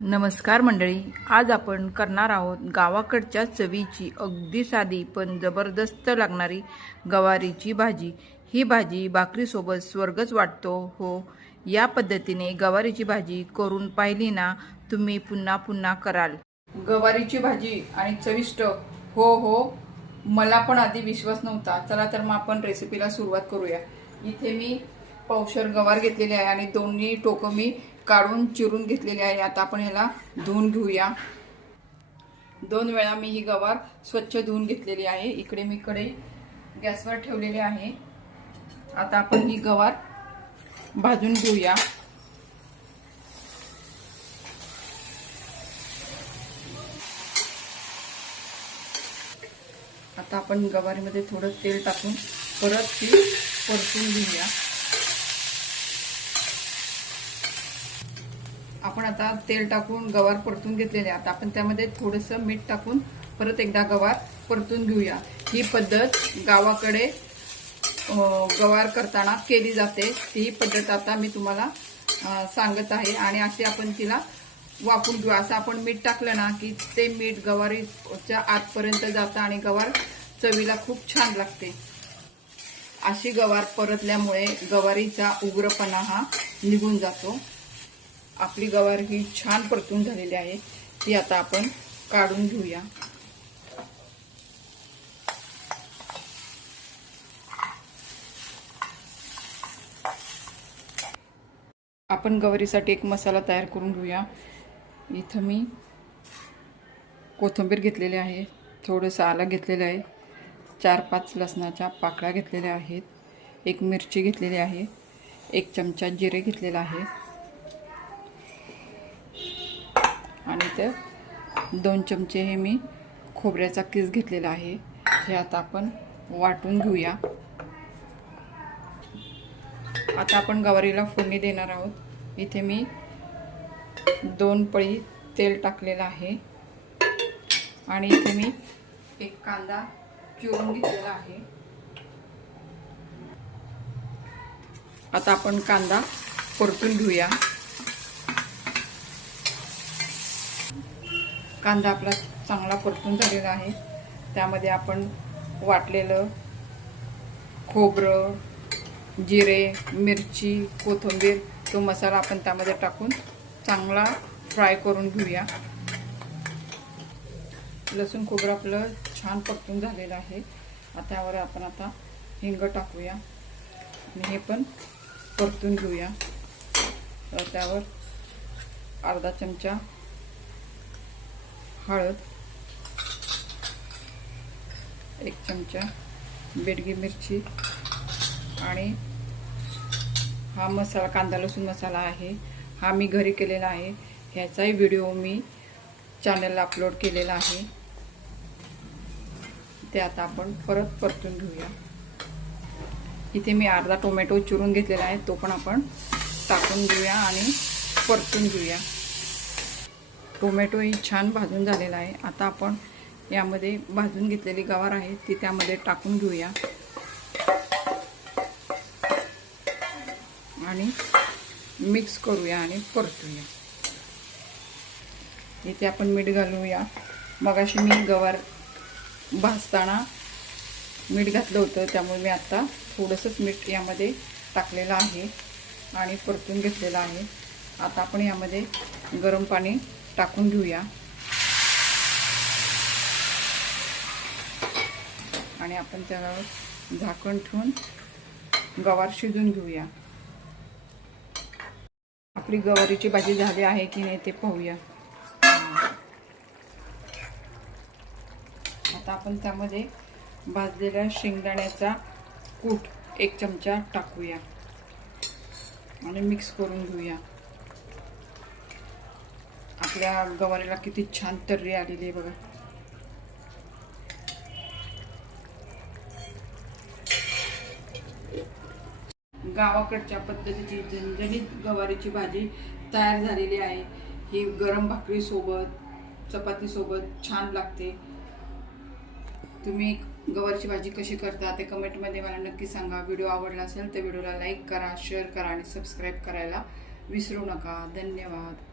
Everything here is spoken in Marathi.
नमस्कार मंडळी, आज आपण करणार आहोत गावाकडच्या चवीची अगदी साधी पण जबरदस्त लागणारी गवारीची भाजी। ही भाजी भाकरीसोबत स्वर्गच वाटतो हो। या पद्धतीने गवारीची भाजी करून पाहिली ना तुम्ही पुन्हा पुन्हा कराल। गवारीची भाजी आणि चविष्ट हो हो, मला पण आधी विश्वास नव्हता। चला तर मग आपण रेसिपीला सुरुवात करूया। इथे मी पावशर गवार घेतलेले आहे आणि दोन्ही टोकं मी काढून चिरून घेतलेले आहे। आता आपण ह्याला धुवून घेऊया। 2 वेळा मी ही गवार स्वच्छ धुवून घेतलेली आहे। इकडे मी कढई गॅसवर ठेवलेली आहे। आता आपण ही गवार भाजून घेऊया। आता आपण गवारीमध्ये थोडं तेल टाकून परत ती परतून घेऊया। आपण आता तेल टाकून गवार परतून घेतलेले आहे। आता आपण त्यामध्ये थोडंसं मीठ टाकून परत एकदा गवार परतून घेऊया। ही पद्धत गावाकडे गवार करताना केली जाते। ती पद्धत आता मी तुम्हाला सांगत आहे आणि अशी आपण तिला वाफून घेऊ। असं आपण मीठ टाकलं ना की ते मीठ गवारीच्या आतपर्यंत जातं आणि गवार चवीला खूप छान लागते। अशी गवार परतल्यामुळे गवारीचा उग्रपणा हा निघून जातो। आपली गवार ही छान परतून झालेली आहे। ती आता आपण काढून घेऊया। आपण गवारीसाठी एक मसाला तयार करून घेऊया। इथं मी कोथिंबीर घेतलेली आहे, थोडंसं आलं घेतलेलं आहे, 4-5 लसणाच्या पाकळ्या घेतलेल्या आहेत, 1 मिरची घेतलेली आहे, 1 चमचा जिरे घेतलेला आहे आणि ते 2 चमचे हे मी खोबऱ्याचा किस घेतलेला आहे। हे आता आपण वाटून घेऊया। आता आपण गवारीला फोडणी देणार आहोत। इथे मी 2 पळी तेल टाकलेलं आहे आणि इथे मी 1 कांदा चिरून घेतलेला आहे। आता आपण कांदा परतून घेऊया। कांदा आपला चांगला परतून झालेला आहे। त्यामध्ये आपण वाटलेलं खोबरं, जिरे, मिरची, कोथिंबीर तो मसाला आपण त्यामध्ये टाकून चांगला फ्राय करून घेऊया। लसूण खोबरं आपलं छान परतून झालेलं आहे। त्यावर आपण आता हिंग टाकूया आणि हे पण परतून घेऊया। त्यावर अर्धा चमचा हळद, 1 चमचा बेडगी मिरची आणि हा मसाला कांदा लसूण मसाला आहे, हा मी घरी केलेला आहे। ह्याचाही व्हिडिओ मी चॅनलला अपलोड केलेला आहे। ते आता आपण परत परतून घेऊया। इथे मी अर्धा टोमॅटो चिरून घेतलेला आहे, तो पण आपण टाकून घेऊया आणि परतून घेऊया। टोमॅटो ही छान भाजून झालेला आहे। आता आपण यामध्ये भाजून घेतलेली गवार आहे ती त्यामध्ये टाकून घेऊया आणि मिक्स करूया आणि परतूया। इथे आपण मीठ घालूया। मगाशी मी गवार भाजताना मीठ घातलं होतं, त्यामुळे मी आता थोडंसंच मीठ यामध्ये टाकलेलं आहे आणि परतून घेतलेलं आहे। आता आपण यामध्ये गरम पाणी टाकून घेऊया आणि आपण त्यावर झाकण ठेवून गवार शिजून घेऊया। आपली गवारीची भाजी झाली आहे की नाही ते पाहूया। आता आपण त्यामध्ये भाजलेल्या शेंगदाण्याचा कूट 1 चमचा टाकूया आणि मिक्स करून घेऊया। आपल्या गवारीला किती छान तर्री आलेली आहे बघा। गावाकडच्या पद्धतीची झणझणीत गवारीची भाजी तयार झालेली आहे। ही गरम भाकरी सोबत चपाती सोबत छान लागते। तुम्ही गवारीची भाजी कशी करता ते कमेंटमध्ये मला नक्की सांगा। व्हिडिओ आवडला असेल तर व्हिडिओला लाईक करा, शेअर करा आणि सबस्क्राईब करायला विसरू नका। धन्यवाद।